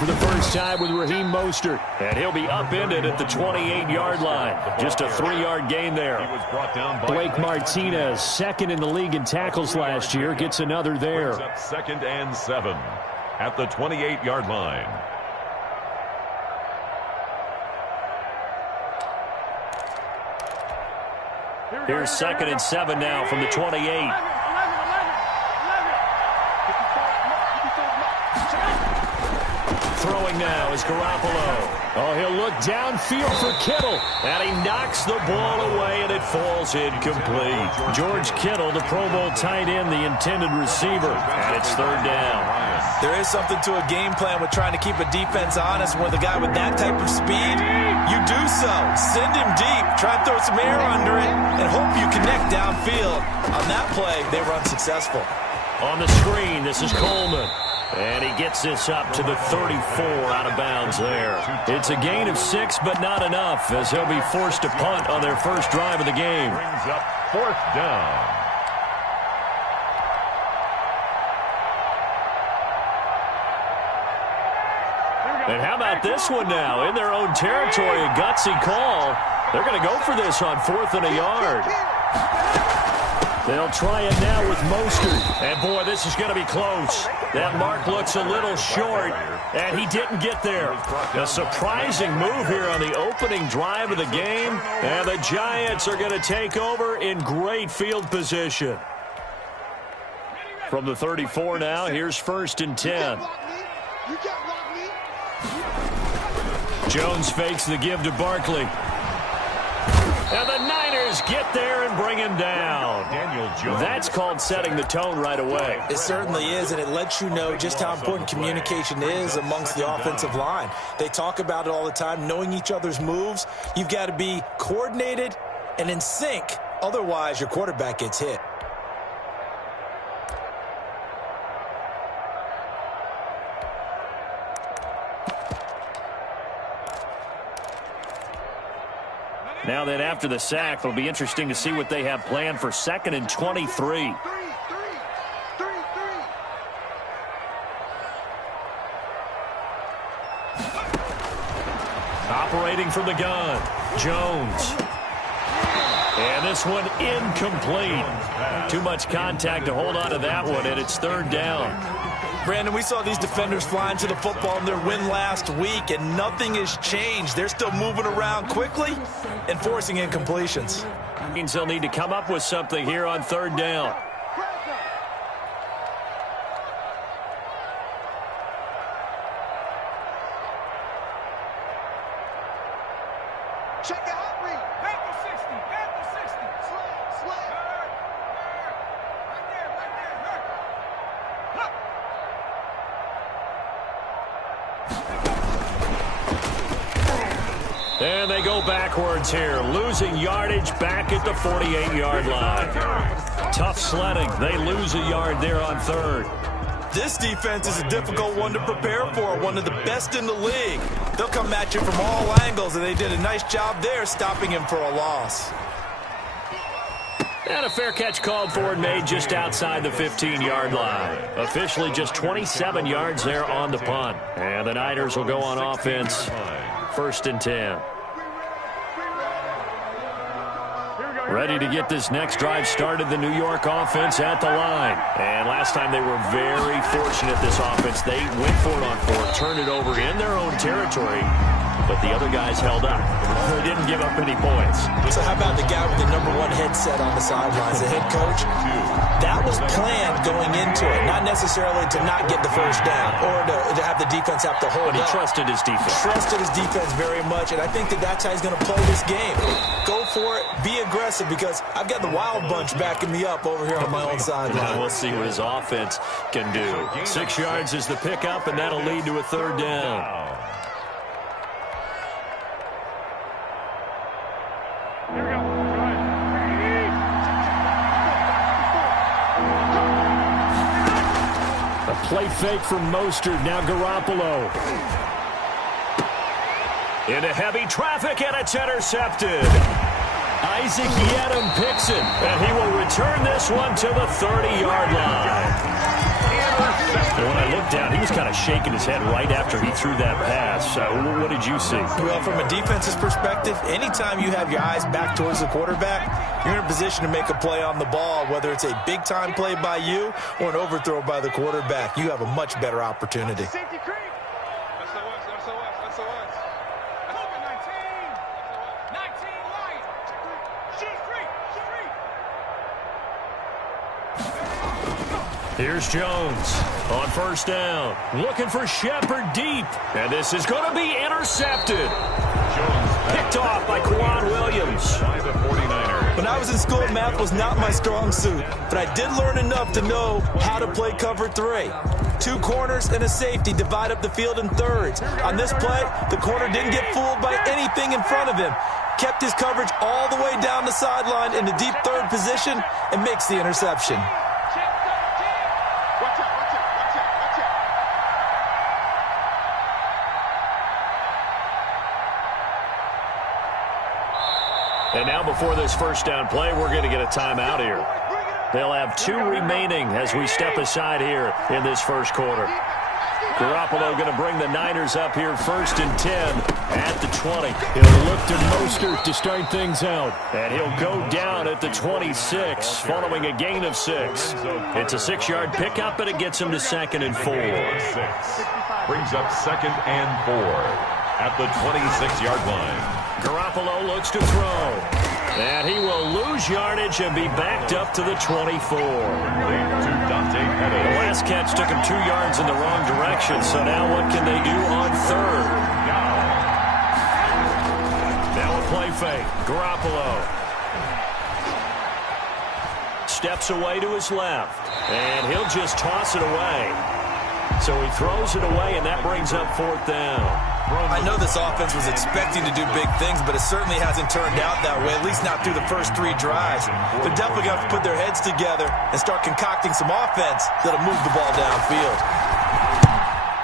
For the first time with Raheem Mostert, and he'll be upended at the 28-yard line. Just a 3-yard gain there. Blake Martinez, second in the league in tackles last year, gets another there. Second and 7 at the 28-yard line. Here's second and 7 now from the 28. Throwing now is Garoppolo. Oh, he'll look downfield for Kittle. And he knocks the ball away, and it falls incomplete. George Kittle, the Pro Bowl tight end, the intended receiver. And it's third down. There is something to a game plan with trying to keep a defense honest. With a guy with that type of speed, you do so. Send him deep. Try and throw some air under it and hope you connect downfield. On that play, they were unsuccessful. On the screen, this is Coleman. And he gets this up to the 34 out of bounds there. It's a gain of 6, but not enough, as he'll be forced to punt on their first drive of the game. Brings up fourth down. And how about this one now? In their own territory, a gutsy call. They're going to go for this on 4th and a yard. They'll try it now with Mostert. And, boy, this is going to be close. That mark looks a little short, and he didn't get there. A surprising move here on the opening drive of the game, and the Giants are going to take over in great field position. From the 34 now, here's 1st and 10. Jones fakes the give to Barkley. And the Niners get there and bring him down. Daniel Jones. That's called setting the tone right away. It certainly is, and it lets you know just how important communication is amongst the offensive line. They talk about it all the time, knowing each other's moves. You've got to be coordinated and in sync. Otherwise, your quarterback gets hit. Now then, after the sack, it'll be interesting to see what they have planned for 2nd and 23. Operating from the gun, Jones. And this one incomplete. Too much contact to hold on to that one, and it's 3rd down. Brandon, we saw these defenders flying to the football in their win last week, and nothing has changed. They're still moving around quickly and forcing incompletions. Means they'll need to come up with something here on 3rd down. Check it out, Reed. Panther 60, Panther 60. Slam. Right there. And they go backwards here, losing yardage back at the 48-yard line. Tough sledding. They lose a yard there on 3rd. This defense is a difficult one to prepare for, one of the best in the league. They'll come at you from all angles, and they did a nice job there stopping him for a loss. And a fair catch called for and made just outside the 15-yard line. Officially just 27 yards there on the punt. And the Niners will go on offense. 1st and 10. Ready to get this next drive started, the New York offense at the line. And last time they were very fortunate, this offense. They went for it on 4th, turned it over in their own territory, but the other guys held up. They didn't give up any points. So how about the guy with the #1 headset on the sidelines, the head coach? That was planned going into it, not necessarily to not get the first down or to have the defense have to hold But he up. trusted his defense. Trusted his defense very much, and I think that's how he's going to play this game. Go for it, be aggressive, because I've got the wild bunch backing me up over here on my own sideline. We'll see what his offense can do. 6 yards is the pickup, and that'll lead to a 3rd down. Here we go. Go ahead. Play fake from Mostert. Now Garoppolo. Into heavy traffic, and it's intercepted. Isaac Yedem picks it, and he will return this one to the 30-yard line. And when I looked down, he was kind of shaking his head right after he threw that pass. What did you see? Well, from a defense's perspective, anytime you have your eyes back towards the quarterback, you're in a position to make a play on the ball, whether it's a big-time play by you or an overthrow by the quarterback. You have a much better opportunity. Here's Jones on first down, looking for Shepard deep, and this is going to be intercepted. Picked off by Quan Williams. When I was in school, math was not my strong suit, but I did learn enough to know how to play cover 3. 2 corners and a safety divide up the field in thirds. On this play, the corner didn't get fooled by anything in front of him. Kept his coverage all the way down the sideline in the deep third position and makes the interception. And now before this first down play, we're going to get a timeout here. They'll have 2 remaining as we step aside here in this first quarter. Garoppolo going to bring the Niners up here first and 10 at the 20. He'll look to Mostert to start things out. And he'll go down at the 26 following a gain of 6. It's a 6-yard pickup, and it gets him to 2nd and 4. Brings up 2nd and 4 at the 26-yard line. Garoppolo looks to throw. And he will lose yardage and be backed up to the 24. The last catch took him 2 yards in the wrong direction, so now what can they do on third? Now a play fake. Garoppolo steps away to his left, and he'll just toss it away. So he throws it away, and that brings up 4th down. I know this offense was expecting to do big things, but it certainly hasn't turned out that way, at least not through the first 3 drives. They're definitely going to have to put their heads together and start concocting some offense that'll move the ball downfield.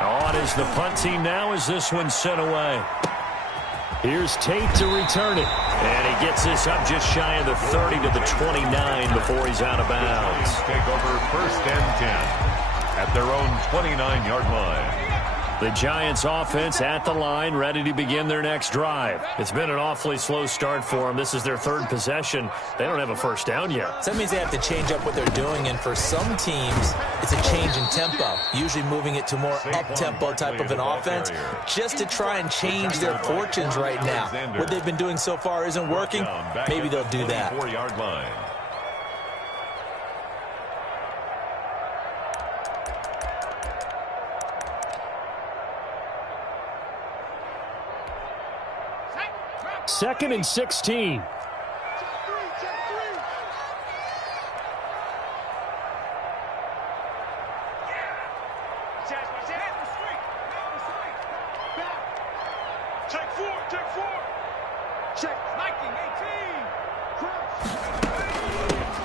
On is the punt team now as this one's sent away. Here's Tate to return it. And he gets this up just shy of the 30 to the 29 before he's out of bounds. Take over 1st and 10 at their own 29-yard line. The Giants offense at the line, ready to begin their next drive. It's been an awfully slow start for them. This is their 3rd possession. They don't have a first down yet. So that means they have to change up what they're doing, and for some teams, it's a change in tempo, usually moving it to more up-tempo type of an offense, just to try and change their fortunes right now. What they've been doing so far isn't working. Maybe they'll do that. 4-yard line. Second and 16.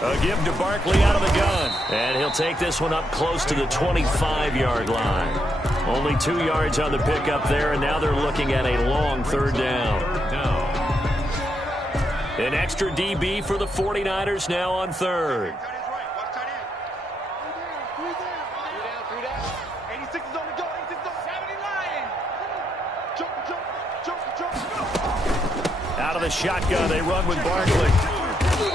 A give to Barkley out of the gun. And he'll take this one up close to the 25-yard line. Only 2 yards on the pickup there, and now they're looking at a long 3rd down. An extra DB for the 49ers now on 3rd. Out of the shotgun, they run with Barkley.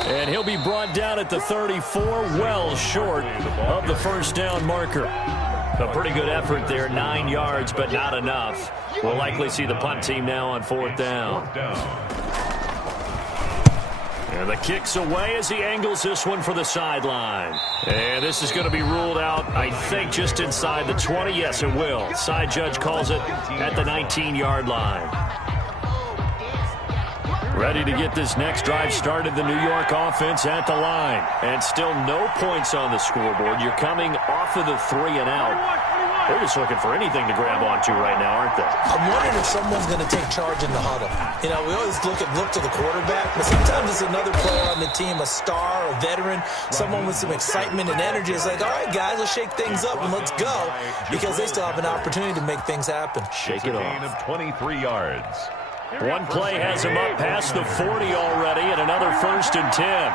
And he'll be brought down at the 34, well short of the first down marker. A pretty good effort there, 9 yards, but not enough. We'll likely see the punt team now on 4th down. And the kick's away as he angles this one for the sideline. And this is going to be ruled out, I think, just inside the 20. Yes, it will. Side judge calls it at the 19-yard line. Ready to get this next drive started, the New York offense at the line. And still no points on the scoreboard. You're coming off of the 3 and out. They're just looking for anything to grab onto right now, aren't they? I'm wondering if someone's going to take charge in the huddle. You know, we always look to the quarterback, but sometimes it's another player on the team, a star, a veteran, someone with some excitement and energy. It's like, all right, guys, let's shake things up and let's go, because they still have an opportunity to make things happen. Shake it off. Gain of 23 yards. One play has him up past the 40 already, and another 1st and 10.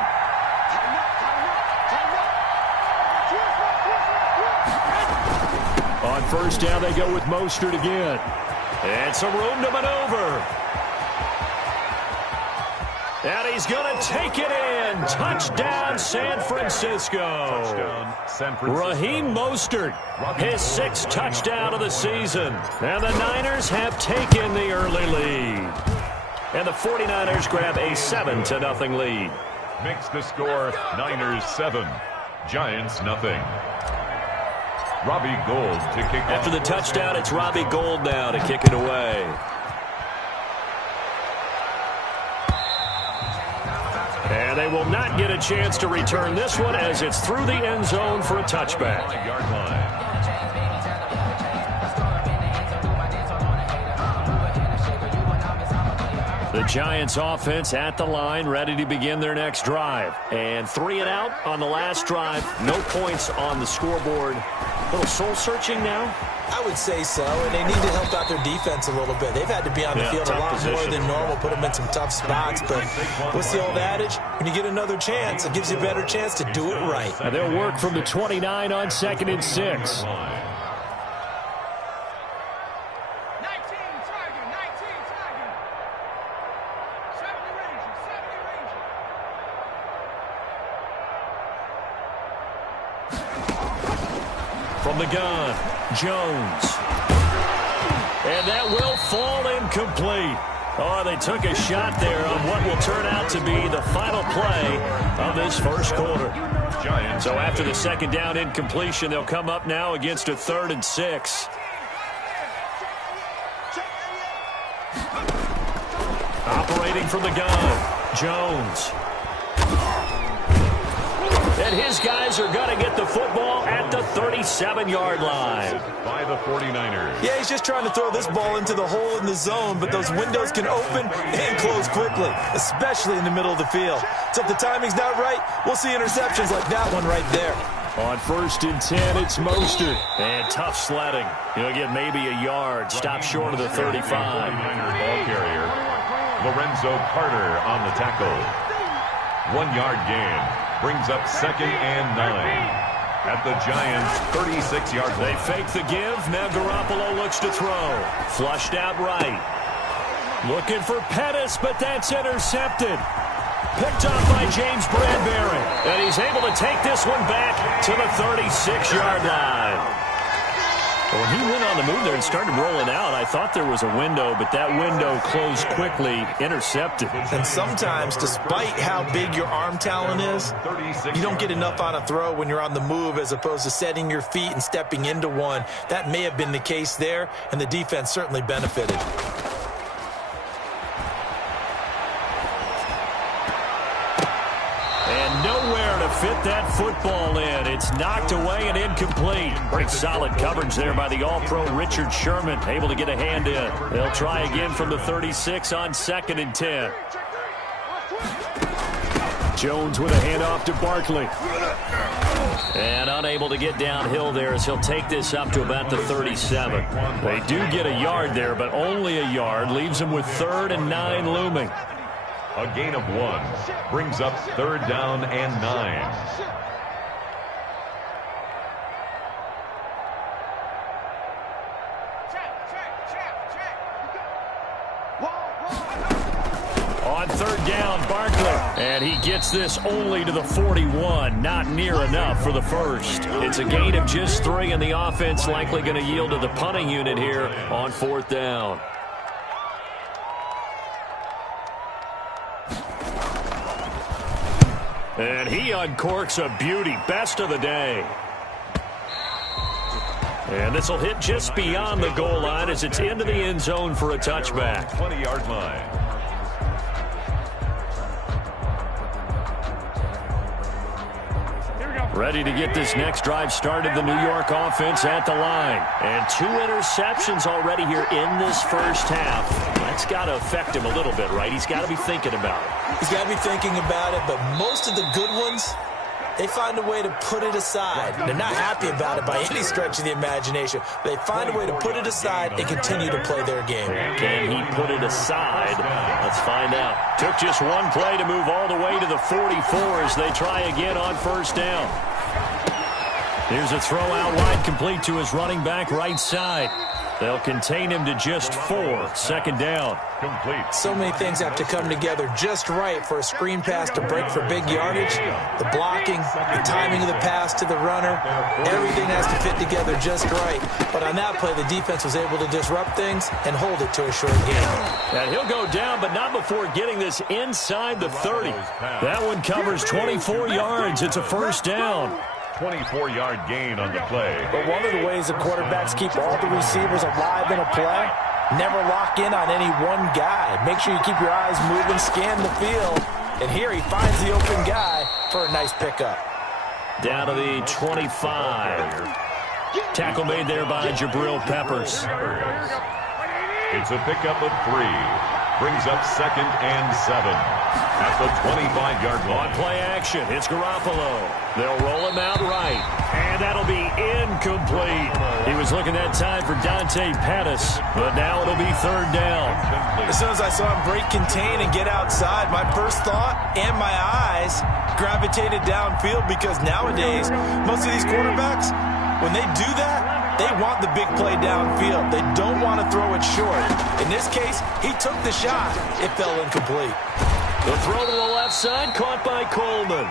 On 1st down, they go with Mostert again. And some room to maneuver. And he's going to take it in. Touchdown, San Francisco. Touchdown, San Francisco. Raheem Mostert, his 6th touchdown of the season. And the Niners have taken the early lead. And the 49ers grab a 7-0 lead. Makes the score Niners 7, Giants nothing. Robbie Gould to kick After off. the touchdown, it's Robbie Gould now to kick it away. And they will not get a chance to return this one as it's through the end zone for a touchback. 5-yard line. The Giants offense at the line, ready to begin their next drive. And 3 and out on the last drive. No points on the scoreboard. A little soul-searching now? I would say so, and they need to help out their defense a little bit. They've had to be on the field a lot more than normal, put them in some tough spots. But what's the old adage? When you get another chance, it gives you a better chance to do it right. And they'll work from the 29 on 2nd and 6. From the gun, Jones. And that will fall incomplete. Oh, they took a shot there on what will turn out to be the final play of this first quarter. So after the 2nd down incompletion, they'll come up now against a 3rd and 6. Operating from the gun, Jones. And his guys are going to get the football at the 37-yard line. By the 49ers. Yeah, he's just trying to throw this ball into the hole in the zone, but those windows can open and close quickly, especially in the middle of the field. So if the timing's not right, we'll see interceptions like that one right there. On 1st and 10, it's Mostert. And tough sledding. He'll get maybe a yard. Stop short of the 35. 49ers ball carrier. Lorenzo Carter on the tackle. 1-yard gain. Brings up 2nd and 9. At the Giants' 36-yard line. They fake the give. Now Garoppolo looks to throw. Flushed out right. Looking for Pettis, but that's intercepted. Picked up by James Bradbury. And he's able to take this one back to the 36-yard line. When he went on the move there and started rolling out, I thought there was a window, but that window closed quickly, intercepted. And sometimes, despite how big your arm talent is, you don't get enough on a throw when you're on the move as opposed to setting your feet and stepping into one. That may have been the case there, and the defense certainly benefited. And nowhere to fit that football in. It's knocked away and incomplete. Pretty solid coverage there by the All-Pro Richard Sherman. Able to get a hand in. They'll try again from the 36 on 2nd and 10. Jones with a handoff to Barkley. And unable to get downhill there as he'll take this up to about the 37. They do get a yard there, but only a yard. Leaves them with 3rd and 9 looming. A gain of 1 brings up 3rd down and 9. On 3rd down, Barkley. And he gets this only to the 41. Not near enough for the first. It's a gain of just 3, and the offense likely going to yield to the punting unit here on 4th down. And he uncorks a beauty. Best of the day. And this will hit just beyond the goal line as it's into the end zone for a touchback. 20-yard line. Here we go. Ready to get this next drive started, the New York offense at the line. And 2 interceptions already here in this first half. That's got to affect him a little bit, right? He's got to be thinking about it. He's got to be thinking about it, but most of the good ones, they find a way to put it aside. They're not happy about it by any stretch of the imagination. They find a way to put it aside and continue to play their game. Can he put it aside? Let's find out. Took just one play to move all the way to the 44 as they try again on first down. Here's a throw out wide, complete to his running back right side. They'll contain him to just 4. Second down. Complete. So many things have to come together just right for a screen pass to break for big yardage. The blocking, the timing of the pass to the runner, everything has to fit together just right. But on that play, the defense was able to disrupt things and hold it to a short game. And he'll go down, but not before getting this inside the 30. That one covers 24 yards. It's a first down. 24-yard gain on the play. But one of the ways the quarterbacks keep all the receivers alive in a play, never lock in on any one guy. Make sure you keep your eyes moving, scan the field. And here he finds the open guy for a nice pickup. Down to the 25. Tackle made there by Jabril Peppers. It's a pickup of 3. Brings up 2nd and 7 at the 25-yard line. On play action, it's Garoppolo. They'll roll him out right, and that'll be incomplete. He was looking that time for Dante Pettis, but now it'll be 3rd down. As soon as I saw him break contain and get outside, my first thought and my eyes gravitated downfield, because nowadays, most of these quarterbacks, when they do that, they want the big play downfield. They don't want to throw it short. In this case, he took the shot. It fell incomplete. The throw to the left side, caught by Coleman.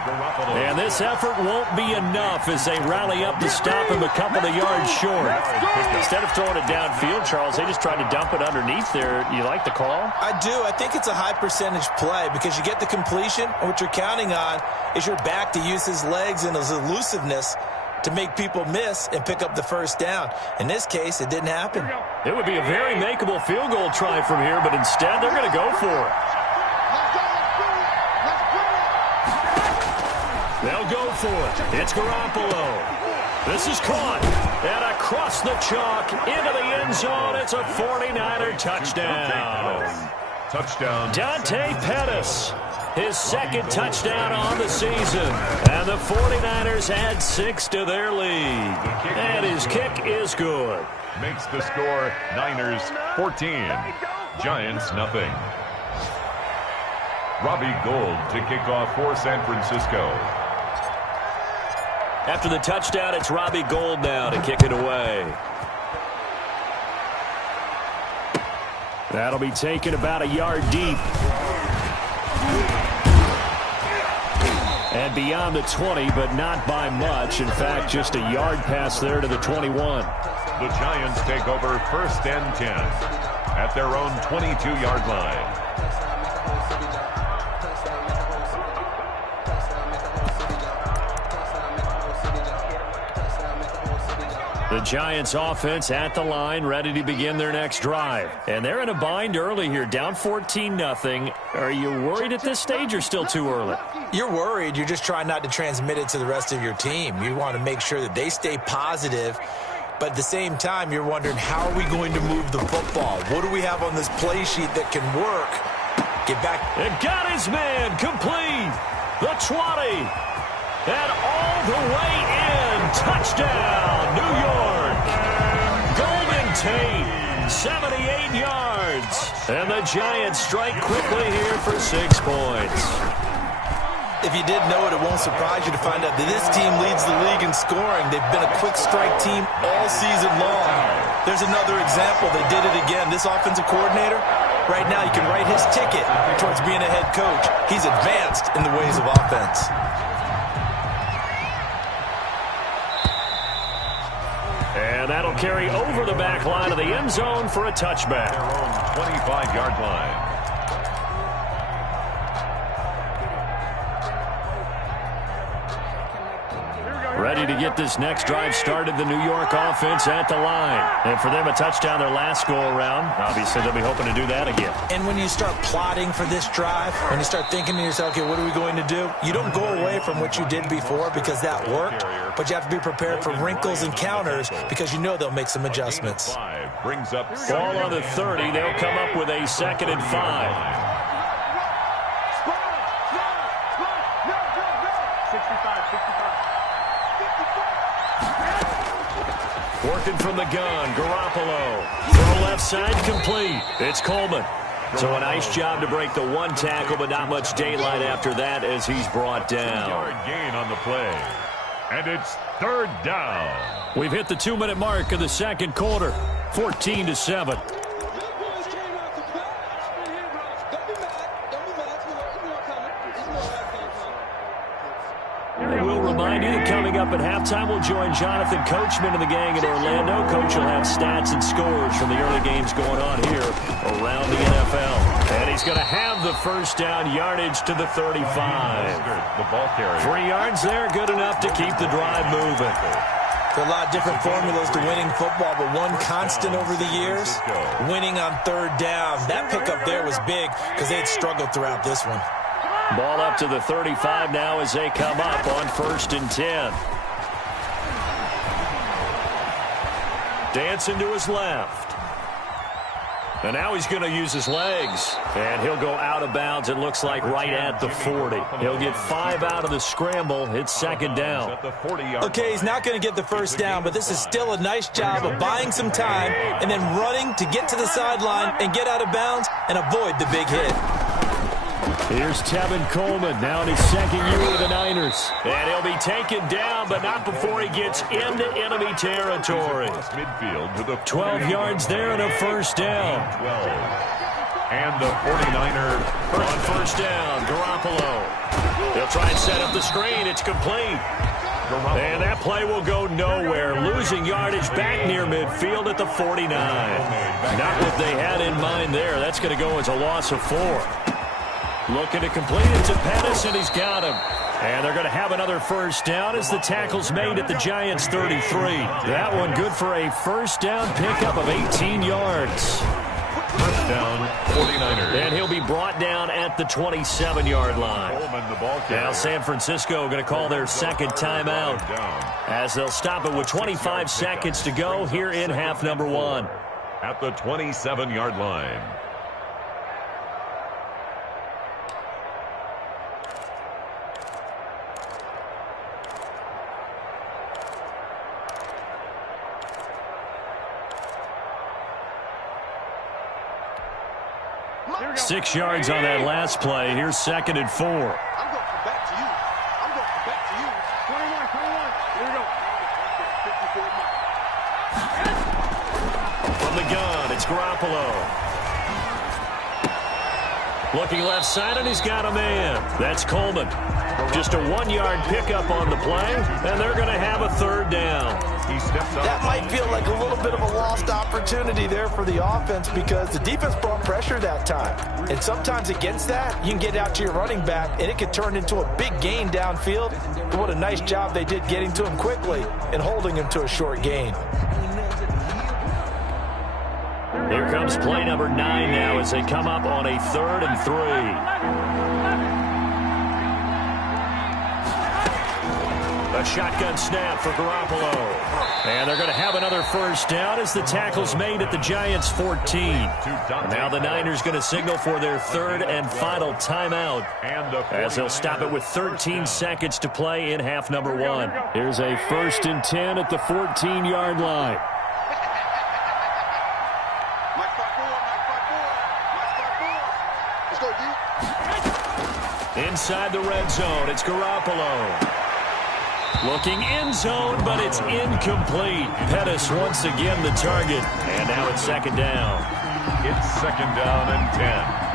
And this effort won't be enough as they rally up to stop him a couple of yards short. Instead of throwing it downfield, Charles, they just tried to dump it underneath there. You like the call? I do. I think it's a high percentage play because you get the completion, and what you're counting on is your back to use his legs and his elusiveness to make people miss and pick up the first down. In this case, it didn't happen. It would be a very makeable field goal try from here, but instead they're going to go for it. They'll go for it. It's Garoppolo. This is caught. And across the chalk into the end zone. It's a 49er touchdown. Touchdown. Dante Pettis. His 2nd touchdown on the season. And the 49ers add 6 to their lead. And his kick is good. Makes the score Niners 14. Giants nothing. Robbie Gould to kick off for San Francisco. After the touchdown, it's Robbie Gould now to kick it away. That'll be taken about a yard deep. And beyond the 20, but not by much. In fact, just a yard pass there to the 21. The Giants take over 1st and 10 at their own 22-yard line. The Giants offense at the line, ready to begin their next drive. And they're in a bind early here, down 14-0. Are you worried at this stage or still too early? You're worried. You're just trying not to transmit it to the rest of your team. You want to make sure that they stay positive. But at the same time, you're wondering, how are we going to move the football? What do we have on this play sheet that can work? Get back. And got his man complete. The 20. And all the way in. Touchdown, New York. Golden Tate, 78 yards. And the Giants strike quickly here for 6 points. If you didn't know it, it won't surprise you to find out that this team leads the league in scoring. They've been a quick strike team all season long. There's another example. They did it again. This offensive coordinator, right now, you can write his ticket towards being a head coach. He's advanced in the ways of offense. And that'll carry over the back line of the end zone for a touchback. Their own 25-yard line. Ready to get this next drive started, the New York offense at the line. And for them, a touchdown their last go-around. Obviously, they'll be hoping to do that again. And when you start plotting for this drive, when you start thinking to yourself, okay, what are we going to do? You don't go away from what you did before because that worked, but you have to be prepared for wrinkles and counters because you know they'll make some adjustments. Brings up ball on the 30. They'll come up with a 2nd and 5. Working from the gun, Garoppolo. Throw left side, complete. It's Coleman. So a nice job to break the one tackle, but not much daylight after that as he's brought down. Yard gain on the play. And it's 3rd down. We've hit the 2-minute mark of the second quarter. 14-7. We'll remind you that coming up at halftime, we'll join Jonathan Coachman and the gang in Orlando. Coach will have stats and scores from the early games going on here around the NFL. And he's going to have the first down, yardage to the 35. The ball carrier. 3 yards there, good enough to keep the drive moving. There are a lot of different formulas to winning football, but one constant over the years, winning on 3rd down. That pickup there was big because they had struggled throughout this one. Ball up to the 35 now as they come up on 1st and 10. Dancing to his left. And now he's going to use his legs. And he'll go out of bounds, it looks like, right at the 40. He'll get 5 out of the scramble. It's 2nd down. Okay, he's not going to get the first down, but this is still a nice job of buying some time and then running to get to the sideline and get out of bounds and avoid the big hit. Here's Tevin Coleman now in his 2nd year with the Niners. And he'll be taken down, but not before he gets into enemy territory. 12 yards there and a first down. And the 49er on first down, Garoppolo. They'll try and set up the screen. It's complete. And that play will go nowhere. Losing yardage back near midfield at the 49. Not what they had in mind there. That's going to go as a loss of 4. Looking to complete it to Pettis, and he's got him. And they're going to have another first down as the tackle's made at the Giants' 33. That one good for a first down pickup of 18 yards. First down, 49ers. And he'll be brought down at the 27-yard line. Now San Francisco going to call their 2nd timeout as they'll stop it with 25 seconds to go here in half number 1. At the 27-yard line. Six yards on that last play. Here's 2nd and 4. I'm going to come back to you. I'm going to come back to you. 21. Here we go. From the gun, it's Garoppolo. Looking left side, and he's got a man. That's Coleman. Just a 1-yard pickup on the play, and they're going to have a 3rd down. That might feel like a little bit of a lost opportunity there for the offense because the defense brought pressure that time. And sometimes against that, you can get out to your running back, and it could turn into a big gain downfield. But what a nice job they did getting to him quickly and holding him to a short gain. Here comes play number 9 now as they come up on a 3rd and 3. A shotgun snap for Garoppolo. And they're going to have another first down as the tackle's made at the Giants' 14. Now the Niners going to signal for their 3rd and final timeout as they'll stop it with 13 seconds to play in half number 1. Here's a 1st and 10 at the 14-yard line. Inside the red zone, it's Garoppolo. Looking end zone, but it's incomplete. Pettis once again the target. And now it's 2nd down. It's 2nd down and 10.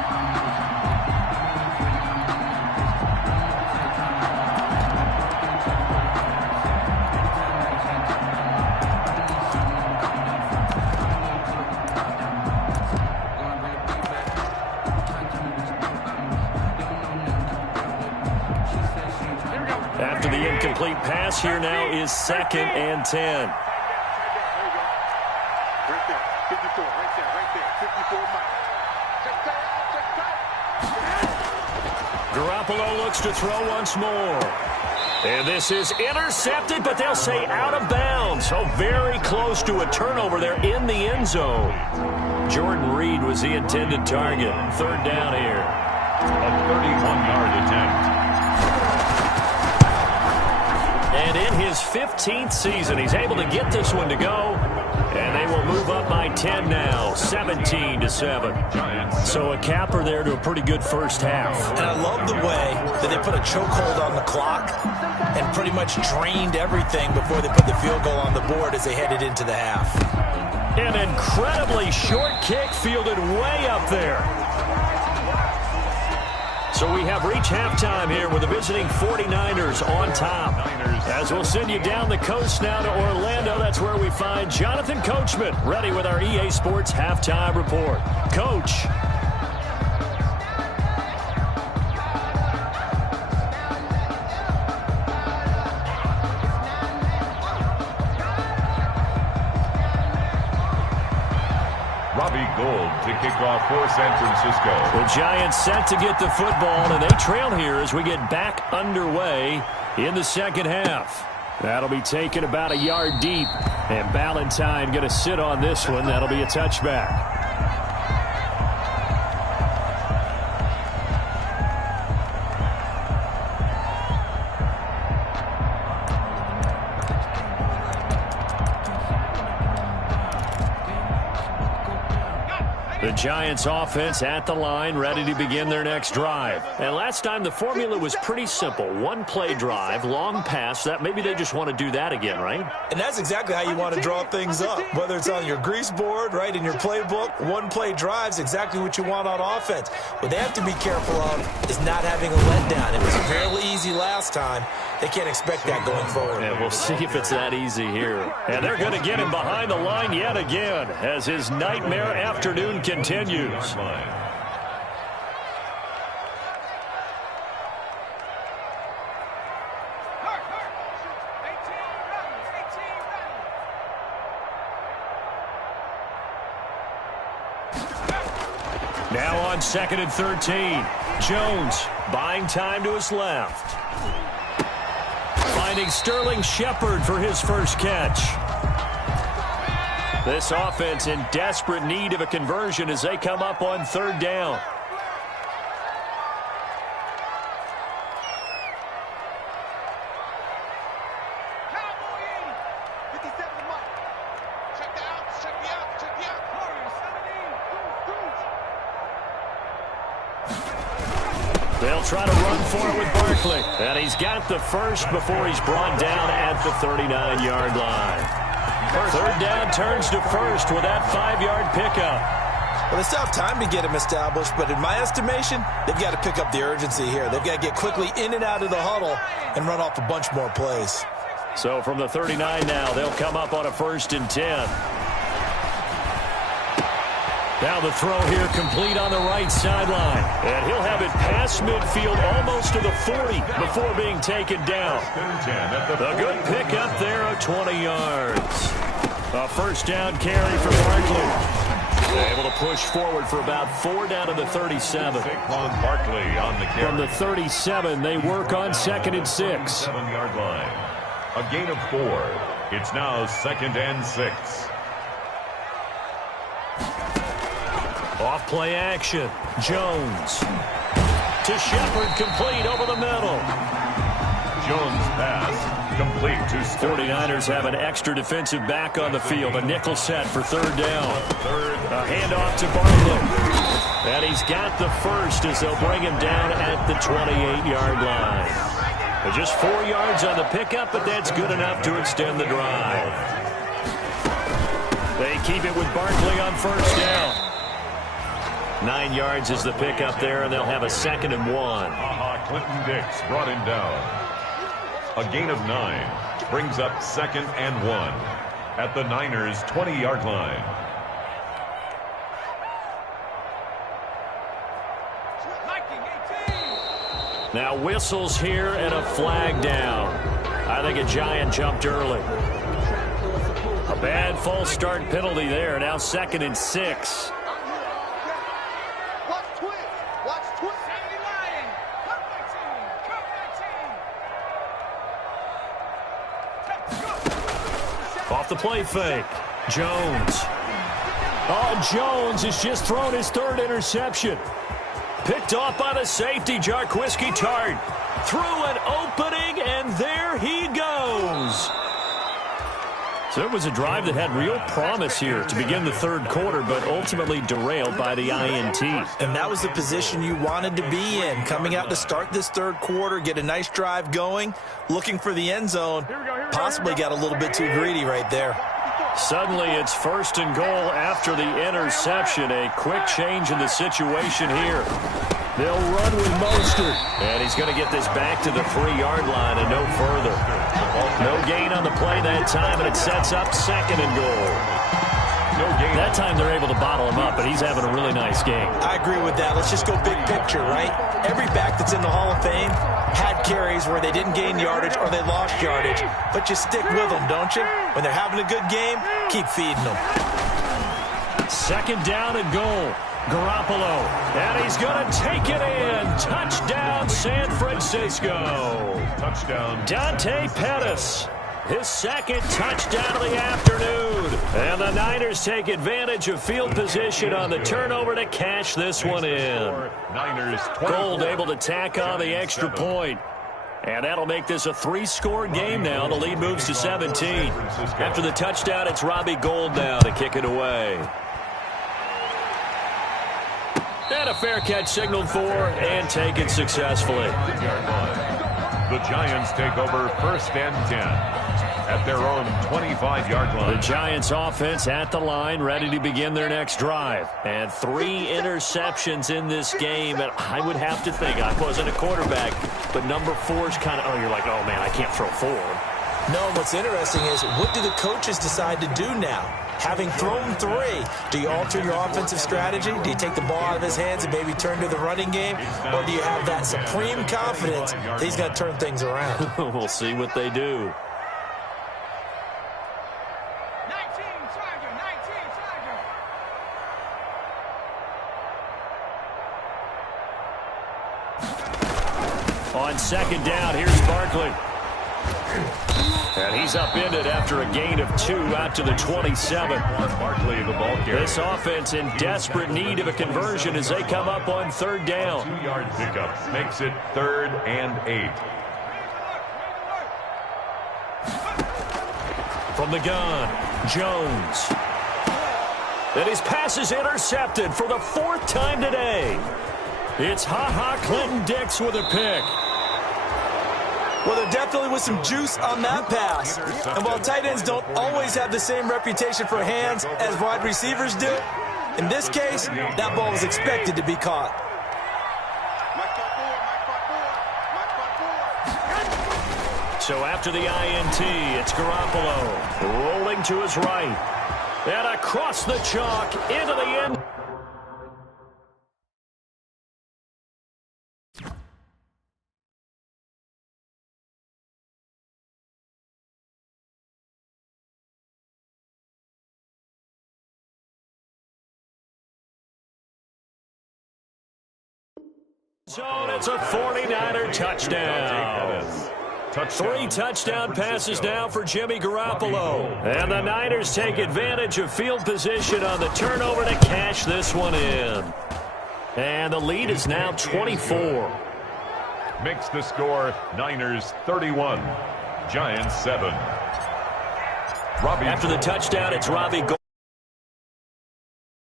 incomplete pass here now is 2nd and 10. Right there, 54, right there, 54 miles. Garoppolo looks to throw once more. And this is intercepted, but they'll say out of bounds. So very close to a turnover there in the end zone. Jordan Reed was the intended target. 3rd down here. A 31-yard attempt. And in his 15th season, he's able to get this one to go. And they will move up by 10 now, 17-7. So a capper there to a pretty good first half. And I love the way that they put a chokehold on the clock and pretty much drained everything before they put the field goal on the board as they headed into the half. An incredibly short kick fielded way up there. So we have reached halftime here with the visiting 49ers on top. As we'll send you down the coast now to Orlando, that's where we find Jonathan Coachman ready with our EA Sports Halftime Report. Coach. Robbie Gould to kick off for San Francisco. The Giants set to get the football, and they trail here as we get back underway in the second half. That'll be taken about a yard deep, and Ballantyne going to sit on this one. That'll be a touchback. The Giants offense at the line, ready to begin their next drive. And last time the formula was pretty simple. 1-play drive, long pass. That maybe they just want to do that again, right? And that's exactly how you want to draw things up. Whether it's on your grease board, right, in your playbook, 1-play drive's exactly what you want on offense. What they have to be careful of is not having a letdown. It was fairly easy last time. They can't expect that going forward. And we'll see if it's that easy here. And they're going to get him behind the line yet again as his nightmare afternoon continues. Now on 2nd and 13. Jones buying time to his left. Finding Sterling Shepard for his first catch. This offense in desperate need of a conversion as they come up on 3rd down. They'll try to run for it with Barkley. And he's got the first before he's brought down at the 39-yard line. 3rd down turns to first with that 5-yard pickup. Well, they still have time to get him established, but in my estimation, they've got to pick up the urgency here. They've got to get quickly in and out of the huddle and run off a bunch more plays. So from the 39 now, they'll come up on a 1st and 10. Now the throw here complete on the right sideline. And he'll have it past midfield almost to the 40 before being taken down. A good pickup there of 20 yards. A 1st down carry for Barkley. Able to push forward for about 4 down to the 37. Saquon Barkley on the carry. From the 37, they work on 2nd and 6. 7-yard line. A gain of 4. It's now 2nd and 6. Off play action. Jones to Shepard, complete over the middle. Jones pass complete to 49ers have an extra defensive back on the field. A nickel set for 3rd down. A handoff to Barkley. And he's got the first as they'll bring him down at the 28-yard line. Just 4 yards on the pickup, but that's good enough to extend the drive. They keep it with Barkley on 1st down. 9 yards is the pickup there, and they'll have a 2nd and 1. Clinton Dix brought him down. A gain of 9 brings up 2nd and 1 at the Niners' 20-yard line. Now whistles here and a flag down. I think a Giant jumped early. A bad false start penalty there. Now 2nd and 6. Off the play fake. Jones. Oh, Jones has just thrown his 3rd interception. Picked off by the safety, Jarquiski Tart. Through an opening, and there he goes. So it was a drive that had real promise here to begin the 3rd quarter, but ultimately derailed by the INT. And that was the position you wanted to be in, coming out to start this 3rd quarter, get a nice drive going, looking for the end zone. Possibly got a little bit too greedy right there. Suddenly it's 1st and goal after the interception. A quick change in the situation here. They'll run with Mostert. And he's going to get this back to the 3-yard line and no further. No gain on the play that time, and it sets up 2nd and goal. No gain. That time they're able to bottle him up, but he's having a really nice game. I agree with that. Let's just go big picture, right? Every back that's in the Hall of Fame had carries where they didn't gain yardage or they lost yardage, but you stick with them, don't you? When they're having a good game, keep feeding them. 2nd down and goal. Garoppolo, and he's going to take it in. Touchdown, San Francisco. Touchdown. Dante Pettis, his 2nd touchdown of the afternoon. And the Niners take advantage of field position on the turnover to cash this one in. Niners. Gold able to tack on the extra point. And that'll make this a 3-score game now. The lead moves to 17. After the touchdown, it's Robbie Gould now to kick it away. And a fair catch signaled for and taken successfully. The Giants take over 1st and 10 at their own 25-yard line. The Giants offense at the line, ready to begin their next drive. And 3 interceptions in this game. And I would have to think, I wasn't a quarterback, but number 4 is kind of, oh, you're like, oh, man, I can't throw 4. No, what's interesting is, what do the coaches decide to do now? Having thrown 3, do you alter your offensive strategy? Do you take the ball out of his hands and maybe turn to the running game? Or do you have that supreme confidence that he's going to turn things around? We'll see what they do. 19 Tiger. On 2nd down, here's Barkley. And he's upended after a gain of 2 out to the 27. Barkley, the ball carrier. This offense in desperate need of a conversion as they come up on 3rd down. 2-yard pickup makes it 3rd and 8. From the gun, Jones. And his pass is intercepted for the 4th time today. It's Clinton Dix with a pick. Well, there definitely was some juice on that pass. And while tight ends don't always have the same reputation for hands as wide receivers do, in this case, that ball was expected to be caught. So after the INT, it's Garoppolo rolling to his right. And across the chalk into the end. So it's a 49er touchdown. 3 touchdown passes now for Jimmy Garoppolo. And the Niners take advantage of field position on the turnover to cash this one in. And the lead is now 24. Makes the score Niners 31, Giants 7. After the touchdown, it's Robbie Gould.